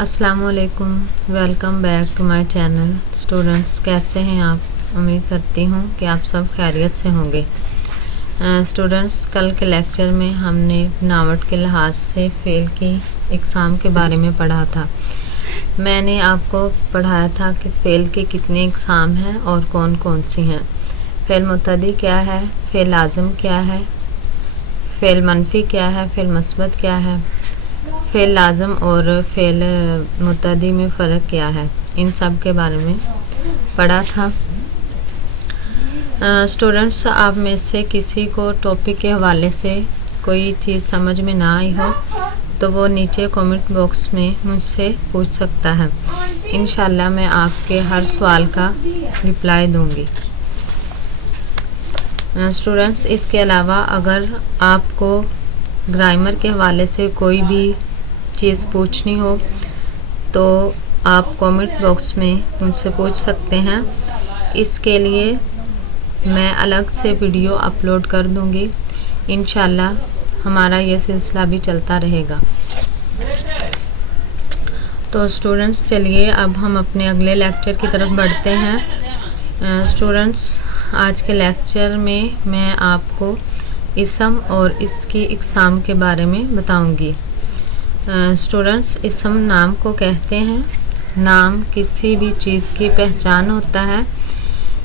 अस्सलाम वालेकुम, welcome back to my channel. Students, कैसे हैं आप? उम्मीद करती हूँ कि आप सब खैरियत से होंगे। स्टूडेंट्स, कल के लेक्चर में हमने बनावट के लिहाज से फ़ेल की इकसाम के बारे में पढ़ा था। मैंने आपको पढ़ाया था कि फ़ेल के कितने इकसाम हैं और कौन कौन सी हैं। फ़ेल मुतदी क्या है, फ़ेल लाज़िम क्या है, फ़ेल मनफ़ी क्या है, फ़ेल मस्बत क्या है, फ़ेल लाज़िम और फ़ेल मुतदी में फ़र्क क्या है, इन सब के बारे में पढ़ा था। स्टूडेंट्स, आप में से किसी को टॉपिक के हवाले से कोई चीज़ समझ में ना आई हो तो वो नीचे कमेंट बॉक्स में मुझसे पूछ सकता है। इंशाल्लाह मैं आपके हर सवाल का रिप्लाई दूंगी। स्टूडेंट्स, इसके अलावा अगर आपको ग्रामर के हवाले से कोई भी चीज़ पूछनी हो तो आप कमेंट बॉक्स में मुझसे पूछ सकते हैं। इसके लिए मैं अलग से वीडियो अपलोड कर दूंगी। इंशाल्लाह हमारा ये सिलसिला भी चलता रहेगा। तो स्टूडेंट्स, चलिए अब हम अपने अगले लेक्चर की तरफ बढ़ते हैं। स्टूडेंट्स, आज के लेक्चर में मैं आपको इसम और इसकी इकसाम के बारे में बताऊंगी। स्टूडेंट्स, इसम नाम को कहते हैं। नाम किसी भी चीज़ की पहचान होता है।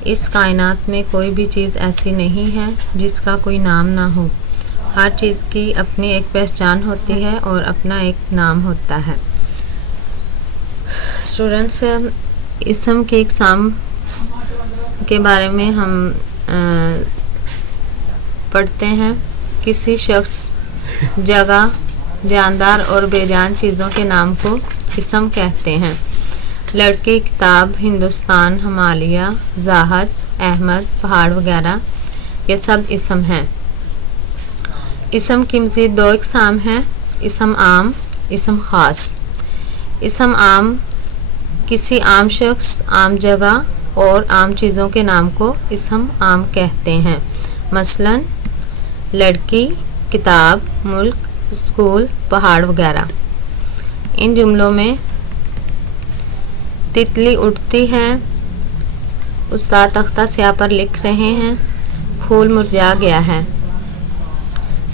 इस कायनात में कोई भी चीज़ ऐसी नहीं है जिसका कोई नाम ना हो। हर चीज़ की अपनी एक पहचान होती है और अपना एक नाम होता है। स्टूडेंट्स, इसम की इकसाम के बारे में हम पढ़ते हैं। किसी शख्स, जगह, जानदार और बेजान चीज़ों के नाम को इसम कहते हैं। लड़की, किताब, हिंदुस्तान, हिमालय, ज़ाहद, अहमद, पहाड़ वगैरह, ये सब इसम हैं। इसम की मज़ीद दो इकसाम हैं, इसम आम, इसम ख़ास। इसम आम किसी आम शख्स, आम जगह और आम चीज़ों के नाम को इसम आम कहते हैं। मसलन लड़की, किताब, मुल्क, स्कूल, पहाड़ वगैरह। इन जुमलों में तितली उड़ती है, उस्ताद तख्ता स्याह पर लिख रहे हैं, फूल मुरझा गया है।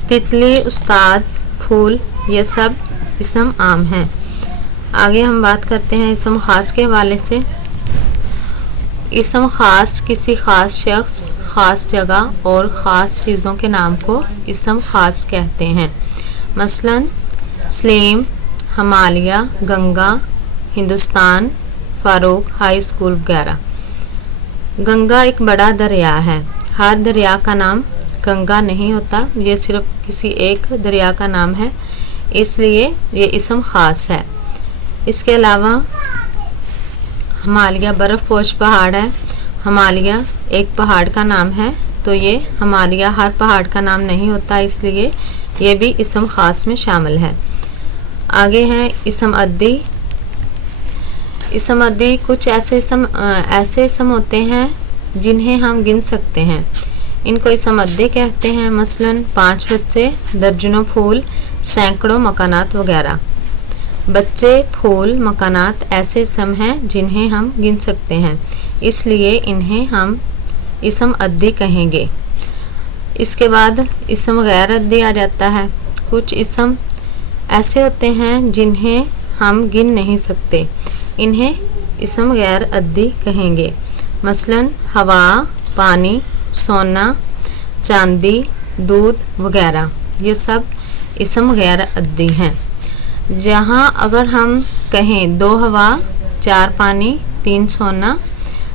तितली, उस्ताद, फूल, ये सब इसम आम हैं। आगे हम बात करते हैं इसम ख़ास के हवाले से। इसम ख़ास किसी ख़ास शख्स, ख़ास जगह और ख़ास चीज़ों के नाम को इसम ख़ास कहते हैं। मसलन सलीम, हिमालय, गंगा, हिंदुस्तान, फ़ारूक, हाई स्कूल वगैरह। गंगा एक बड़ा दरिया है। हर दरिया का नाम गंगा नहीं होता, ये सिर्फ किसी एक दरिया का नाम है, इसलिए ये इसम ख़ास है। इसके अलावा हिमालय बर्फ़पोश पहाड़ है। हिमालय एक पहाड़ का नाम है, तो ये हिमालय हर पहाड़ का नाम नहीं होता, इसलिए ये भी इसम ख़ास में शामिल है। आगे हैं इसम अद्दी। इसम अद्दी कुछ ऐसे इसम होते हैं जिन्हें हम गिन सकते हैं, इनको इसम अद्दी कहते हैं। मसलन 5 बच्चे, दर्जनों फूल, सैकड़ों मकानात वगैरह। बच्चे, फूल, मकानात ऐसे इसम हैं जिन्हें हम गिन सकते हैं, इसलिए इन्हें हम इसम अद्दी कहेंगे। इसके बाद इसम गैर अद्दी आ जाता है। कुछ इसम ऐसे होते हैं जिन्हें हम गिन नहीं सकते, इन्हें इसम गैर अद्दी कहेंगे। मसलन हवा, पानी, सोना, चांदी, दूध वगैरह, ये सब इसम गैर अद्दी हैं। जहाँ अगर हम कहें 2 हवा, 4 पानी, 3 सोना,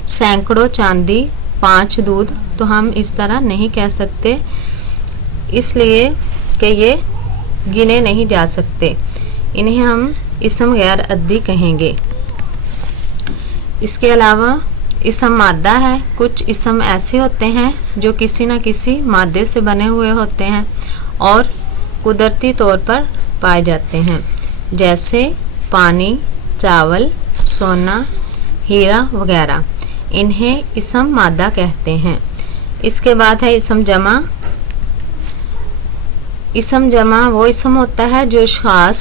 सैकड़ों चांदी, 5 दूध, तो हम इस तरह नहीं कह सकते, इसलिए कि ये गिने नहीं जा सकते, इन्हें हम इसम गैर अद्दी कहेंगे। इसके अलावा इसम मादा है। कुछ इसम ऐसे होते हैं जो किसी न किसी मादे से बने हुए होते हैं और कुदरती तौर पर पाए जाते हैं, जैसे पानी, चावल, सोना, हीरा वगैरह, इन्हें इसम मादा कहते हैं। इसके बाद है इसम जमा। इसम जमा वो इसम होता है जो खास